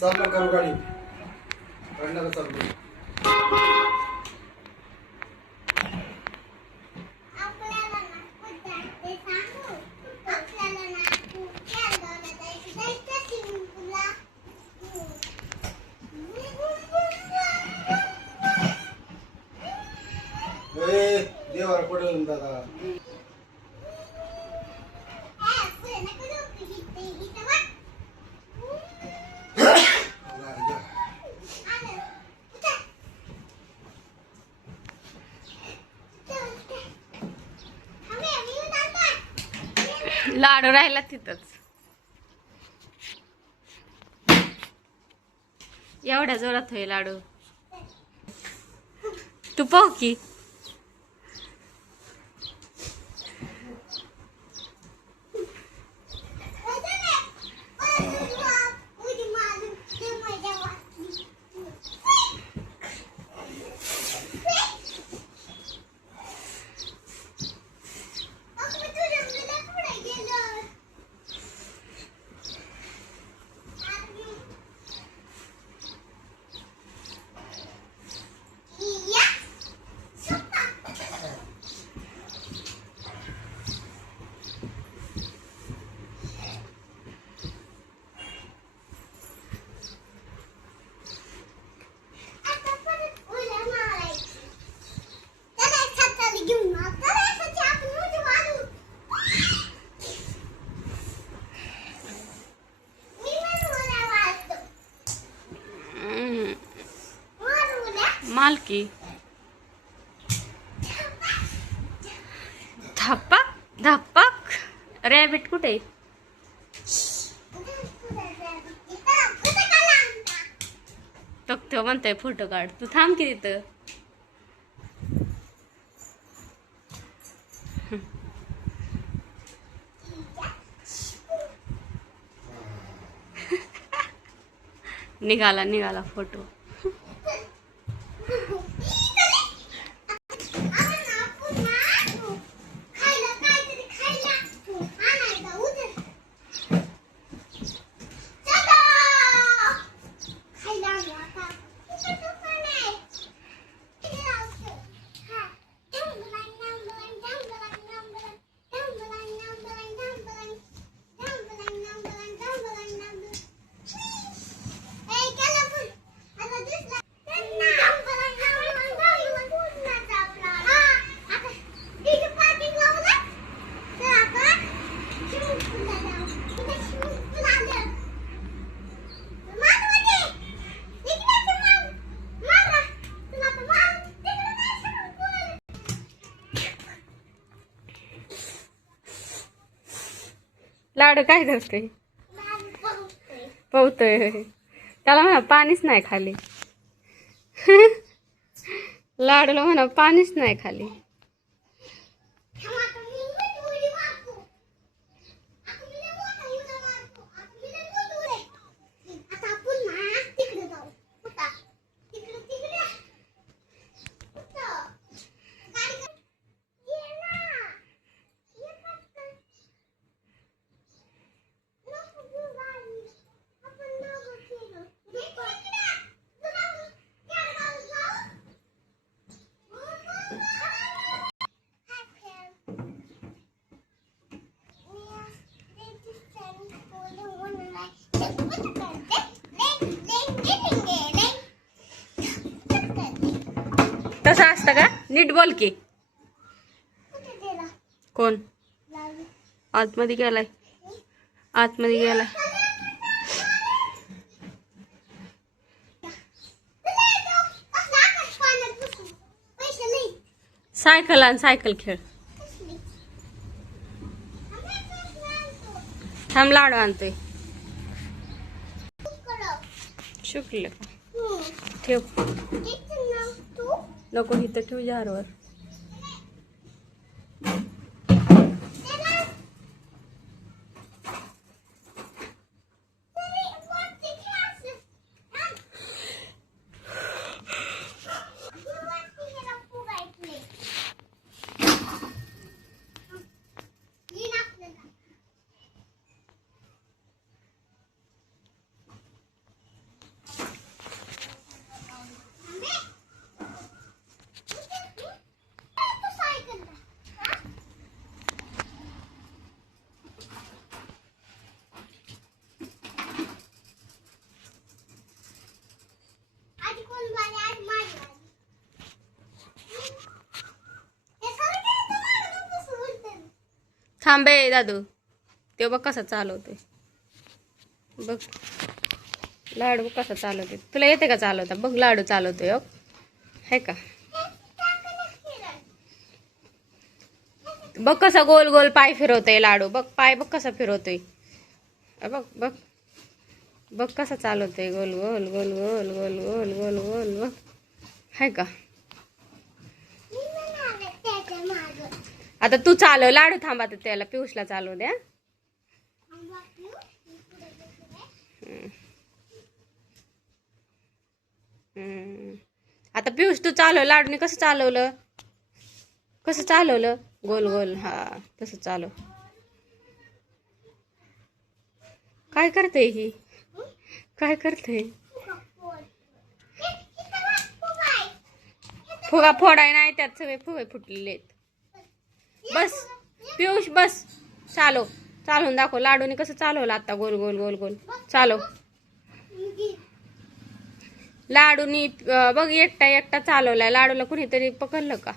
चालू करू गाडी चालू देवाला पडेल दादा लाडू राहिला तिथंच. एवढ्या जोरात होईल लाडू. तू पाहू की मालकी धपक धपक. रॅबिट कुठे? तो म्हणतोय फोटो काढ. तू थांब की तिथं. निघाला निघाला फोटो. लाडू काय करते? पोहतोय. त्याला म्हणा पाणीच नाही खाली. लाडूला म्हणा पाणीच नाही खाली. तसं असतं का? नीट बोल की. कोण? आतमध्ये गेलाय. आतमध्ये गेलाय. सायकल आण. सायकल खेळ. थांब लाडू आणतोय. शुक्ल ठेव. नको इथं ठेव झारवर. थांबे दादू, ते बघ कसा चालवतोय. बघ लाडू कसा चालवतोय. तुला येते का चालवता? बघ लाडू चालवतोय. हो है का? बघ कसा गोल गोल पाय फिरवतोय लाडू. बघ पाय बघ कसा फिरवतोय. बघ बघ बघ कसा चालवतोय. गोल गोल गोल गोल गोल गोल गोल गोल. बघ है का? आता तू चालव लाडू. थांबा तर त्याला पियुषला चालवू द्या. आता पियुष तू चालव. लाडूने कसं चालवलं? कसं चालवलं? गोल गोल. हा तसं चालव. काय करते ही? काय करते? फुगा फोडाय नाही, त्यात सगळे फुगे फुटलेले आहेत. बस पियुष बस. चालव. चालवून दाखव. लाडूने कसं चालवलं आता? गोल गोल गोल गोल. चालव. लाडूनी बघ एकटा एकटा चालवलाय. लाडूला कुणीतरी पकडलं का?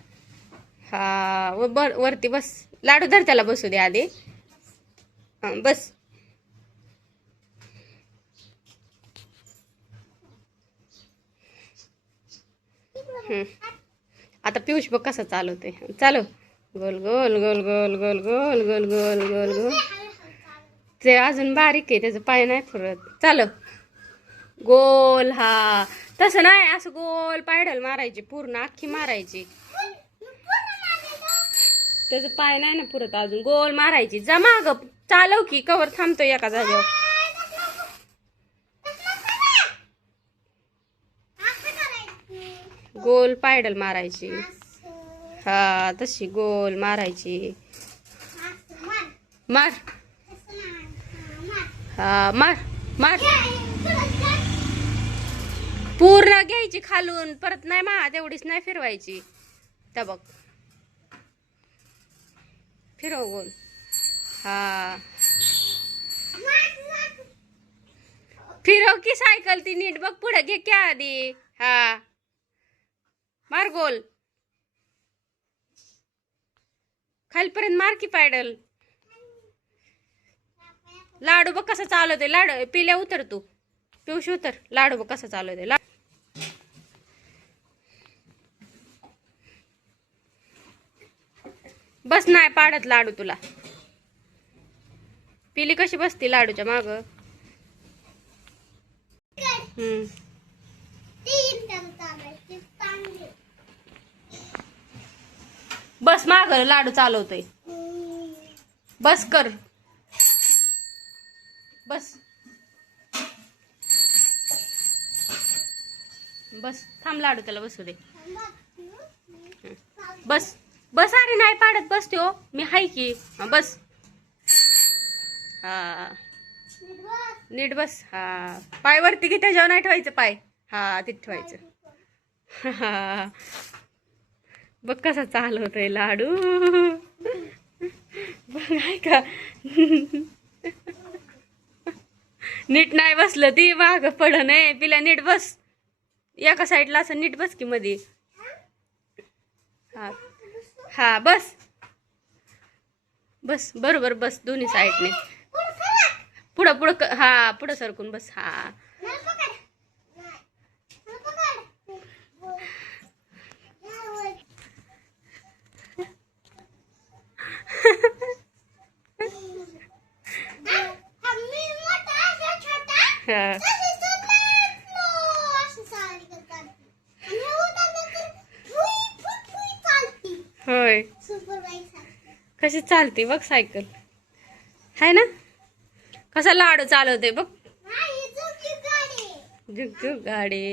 हा वरती बस. लाडू धर, त्याला बसू दे आधी. बस. आता पियुष बघ कसा चालवते. चालव. गोल गोल गोल गोल गोल गोल गोल गोल गोल गोल. ते अजून बारीक आहे, त्याचं पाय नाही फिरत. चालव. गोल. हा तसं नाही, असं गोल पायडल मारायची, पूर्ण अख्खी मारायची. त्याचं पाय नाही ना पुरत अजून. गोल मारायची. जमा ग. चालव की कवर थांबतोय एका जागेवर. गोल पायडल मारायची. हा तशी गोल मारायची. मार. हा मार मार. पूर्ण घ्यायची खालून. परत नाही मा तेवढीच नाही फिरवायची. त्या बघ फिरव गोल. हा फिरव की सायकल ती नीट. बघ पुढे घे क्या आधी. हा मार गोल. खालपर्यंत मार की पायडल. लाडू बघ कसा चालवते. लाडू पिल्या उतर तू. पियुष उतर. लाडू बघ कसा चालवते. बस नाही पाडत लाडू तुला. पिली कशी बसती लाडूच्या माग. बस माग लाडू चालवतोय. बस कर. बस बस. थांब लाडू, त्याला बसू दे. बस बस. अरे नाही पाडत. बस त्यो मी हाय की. बस. हा नीट बस. हा पाय वरती की, त्याच्यावर नाही ठेवायचं पाय. हा तिथे ठेवायचं. हा बघ कसा चालवतोय लाडू. बघ आहे का? नीट नाही बसलं ती माग पड नये. पिल्या नीट बस. एका साईडला असं नीट बस की मध्ये. हा हा बस बस. बरोबर बस. दोन्ही साईडने पुढं पुढं. हा पुढं सरकून बस. हा होय कशी चालते बघ सायकल. हाय ना? कसा लाडू चालवते बघ. जुग जुग गाडी.